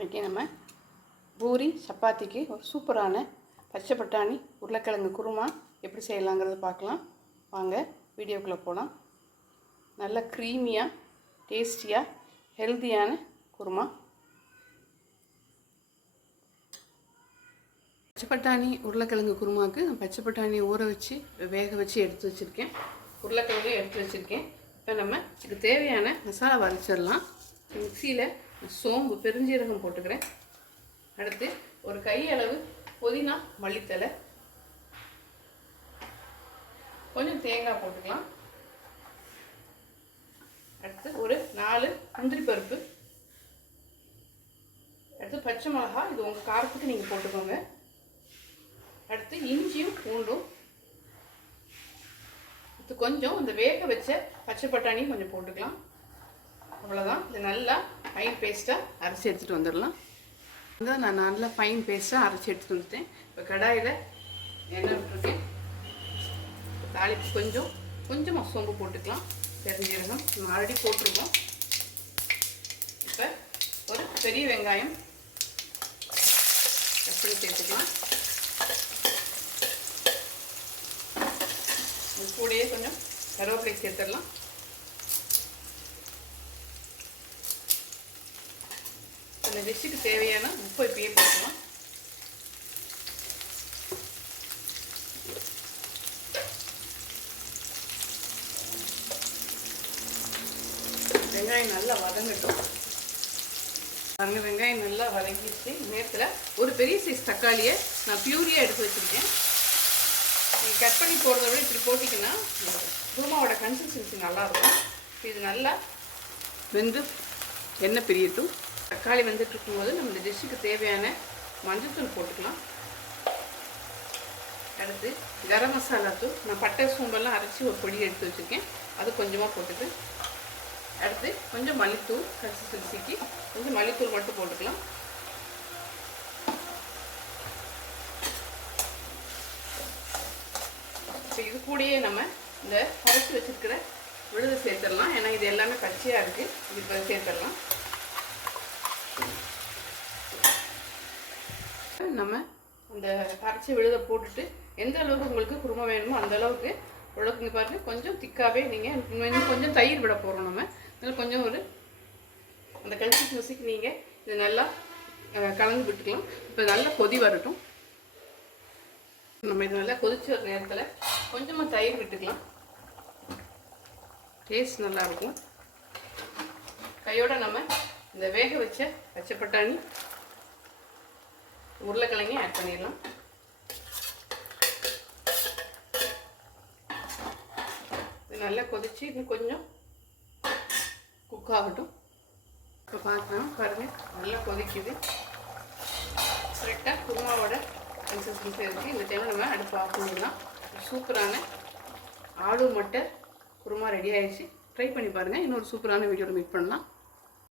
இன்றைக்கி நம்ம பூரி சப்பாத்திக்கு ஒரு சூப்பரான பச்சை பட்டாணி உருளைக்கிழங்கு குருமா எப்படி செய்யலாங்கிறத பார்க்கலாம். வாங்க வீடியோக்குள்ளே போகலாம் நல்ல க்ரீமியாக டேஸ்டியாக ஹெல்த்தியான குருமா. பச்சை பட்டாணி உருளைக்கிழங்கு குருமாவுக்கு நான் பச்சை பட்டாணி ஊற வச்சு வேக வச்சு எடுத்து வச்சுருக்கேன். உருளைக்கிழங்கு எடுத்து வச்சுருக்கேன். இப்போ நம்ம இதுக்கு தேவையான மசாலா வரைச்சிடலாம் மிக்சியில் சோம்பு பெருஞ்சீரகம் போட்டுக்கிறேன். அடுத்து ஒரு கையளவு புதினா மல்லித்தலை கொஞ்சம் தேங்காய் போட்டுக்கலாம். அடுத்து ஒரு நாலு முந்திரி பருப்பு. அடுத்து பச்சை மிளகா இது உங்கள் காரத்துக்கு நீங்கள் போட்டுக்கோங்க. அடுத்து இஞ்சியும் பூண்டும். அடுத்து கொஞ்சம் இந்த வேக வச்ச பச்சை பட்டாணியும் கொஞ்சம் போட்டுக்கலாம். அவ்வளோதான் இது நல்லா ஃபைன் பேஸ்ட்டாக அரைச்சி எடுத்துகிட்டு வந்துடலாம். வந்து நான் நல்லா ஃபைன் பேஸ்ட்டாக அரைச்சி எடுத்துகிட்டு வந்துட்டேன். இப்போ கடாயில் எண்ணெய் விட்டுருக்கேன். தாளிப்பு கொஞ்சம் கொஞ்சமாக சோம்பு போட்டுக்கலாம். தெரிஞ்சிருக்கோம் நம்ம ஆல்ரெடி போட்டிருக்கோம். இப்போ ஒரு பெரிய வெங்காயம் எப்படி சேர்த்துக்கலாம். கூடயே கொஞ்சம் கருவேப்பிலை சேர்த்துடலாம். அந்த டிஷ்ஷுக்கு தேவையான உப்பு இப்பயே போட்டுக்கலாம். வெங்காயம் நல்லா வதங்கட்டும். அந்த வெங்காயம் நல்லா வதங்கிடுச்சு. நேரத்தில் ஒரு பெரிய சைஸ் தக்காளியை நான் பியூரியாக எடுத்து வச்சுருக்கேன். நீங்கள் கட் பண்ணி போடுறத விட இப்படி போட்டிங்கன்னா குருமாவோட கன்சிஸ்டன்சி நல்லாயிருக்கும். இது நல்லா வெந்து எண்ணெய் பிரியட்டும். தக்காளி வந்துட்டு இருக்கும்போது நம்ம இந்த டிஷ்ஷுக்கு தேவையான மஞ்சத்தூள் போட்டுக்கலாம். அடுத்து கரம் மசாலா தூள். நான் பட்டை சோம்பெல்லாம் அரைச்சி ஒரு பொடி எடுத்து வச்சுருக்கேன். அது கொஞ்சமாக போட்டுட்டு அடுத்து கொஞ்சம் மல்லித்தூள் கன்சிஸ்டன்சிக்கு கொஞ்சம் மல்லித்தூள் மட்டும் போட்டுக்கலாம். இப்போ இது கூடயே நம்ம இந்த அரைச்சி வச்சுருக்கிற விழுது சேர்த்துடலாம். ஏன்னா இது எல்லாமே பச்சையாக இருக்குது இது சேர்த்துடலாம். நம்ம அந்த அரைச்சி விழுத போட்டுட்டு எந்த அளவுக்கு உங்களுக்கு குருமா வேணுமோ அந்த அளவுக்கு உழக்குங்க பாருங்க கொஞ்சம் திக்காகவே நீங்கள் இன்னும் கொஞ்சம் தயிர் விட போகிறோம் நம்ம. அதில் கொஞ்சம் ஒரு அந்த கன்சிஸ்டன்சிக்கு நீங்கள் இதை நல்லா கலந்து விட்டுக்கலாம். இப்போ நல்லா கொதி வரட்டும். நம்ம இது நல்லா கொதிச்ச ஒரு நேரத்தில் கொஞ்சமாக தயிர் விட்டுக்கலாம். டேஸ்ட் நல்லாயிருக்கும் கையோட நம்ம இந்த வேக வச்ச பச்சை பட்டாணி உருளைக்கிழங்கையும் ஆட் பண்ணிடலாம். இது நல்லா கொதிச்சு இது கொஞ்சம் குக் ஆகட்டும். இப்போ பார்க்கலாம் பாருங்கள் நல்லா கொதிக்குது. கரெக்டாக குருமாவோட கன்சிஸ்டன்சி இருக்குது இந்த டைமில் நம்ம அடுப்பு ஆஃப் பண்ணிடலாம். சூப்பரான ஆடு மட்டை குருமா ரெடி ஆயிடுச்சு. ட்ரை பண்ணி பாருங்கள் இன்னொரு சூப்பரான வீடியோவில் மீட் பண்ணலாம்.